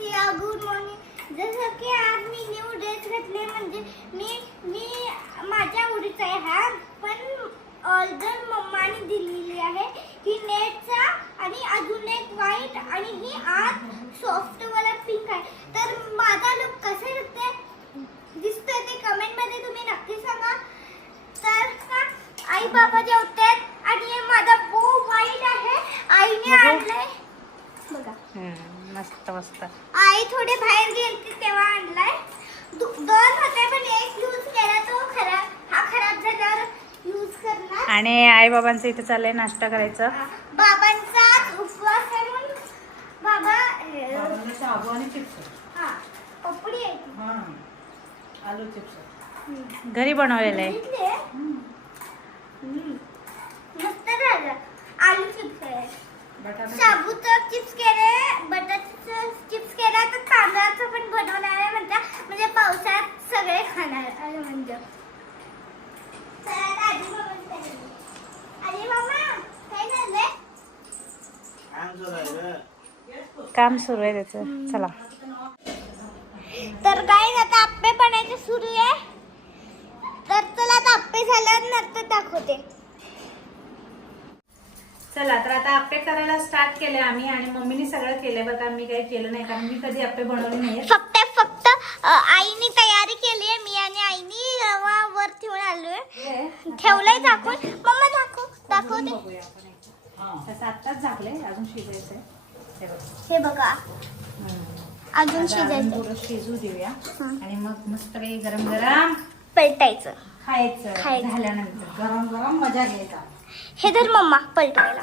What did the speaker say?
Siya good morning जसं की आज मी न्यू ड्रेस घातले म्हणजे मी मी माझ्या आवडीचा आहे हा पण ऑर्डर मम्माने दिलेली आहे. ही नेटचा आणि अजून एक व्हाईट आणि ही आत सॉफ्ट वाला पिंक आहे. तर माझा लुक कसे दिसते दिसतोय ते कमेंटमध्ये तुम्ही नक्की सांगा. तर का आई बाबा जेवतात आणि हे माझा बो व्हाईट आहे आईने. आणलंय. बघा. मस्त मस्त. आई थोडे बाहेर गेलते तेव्हा आणलाय. दोन होते पण एक यूज केला तो खराब हा खराब झाल्यावर यूज करणार. आणि आई बाबांचं इथे चाललंय नाश्ता करायचं. बाबांचा उपवास आहे म्हणून बाबा शाबू आणि चिप्स. हा पपडी आहे ती. हा आलू चिप्स. हम्म. घरी बनवलेलं आहे. बघितली आहे? हम्म. मस्त झालं. आलू चिप्स आहे. बटाटा शाबूचं चिप्स केले बटाट्याचं चिप्स केला तर तांदळाचं पण बनवणार आहे म्हणता म्हणजे पावसात सगळे खाणार आहे म्हणजे चला आता आजी मामांकडे जाऊ. आजी मामा काय झालंय काम सुरू आहे त्याचं. चला. तर काय आता आप्पे बनायचे सुरू आहे. तर चला आता आप्पे झाल्यावर नंतर दाखवते. चला तर आता आप्पे करायला स्टार्ट केले आम्ही आणि मम्मीने सगळं केलंय. बघा मी काही केलं नाही कारण मी कधी आप्पे बनवले नाही फक्त फक्त आईने तयारी केली आहे. मी आणि आईने रवा वर ठेवून आलोय. ठेवलंय झाकून मम्मा दाखव दाखवते. तसं आत्ताच झाकलंय अजून शिजायचंय. हे बघ. हे. अजून शिजायचं थोडं शिजू देऊया. आणि मग मस्त काही गरम गरम पलटायचं. खायचं. खायचं. झाल्यानंतर गरम गरम मजा घ्यायचा. हे धर मम्मा पलटवायला.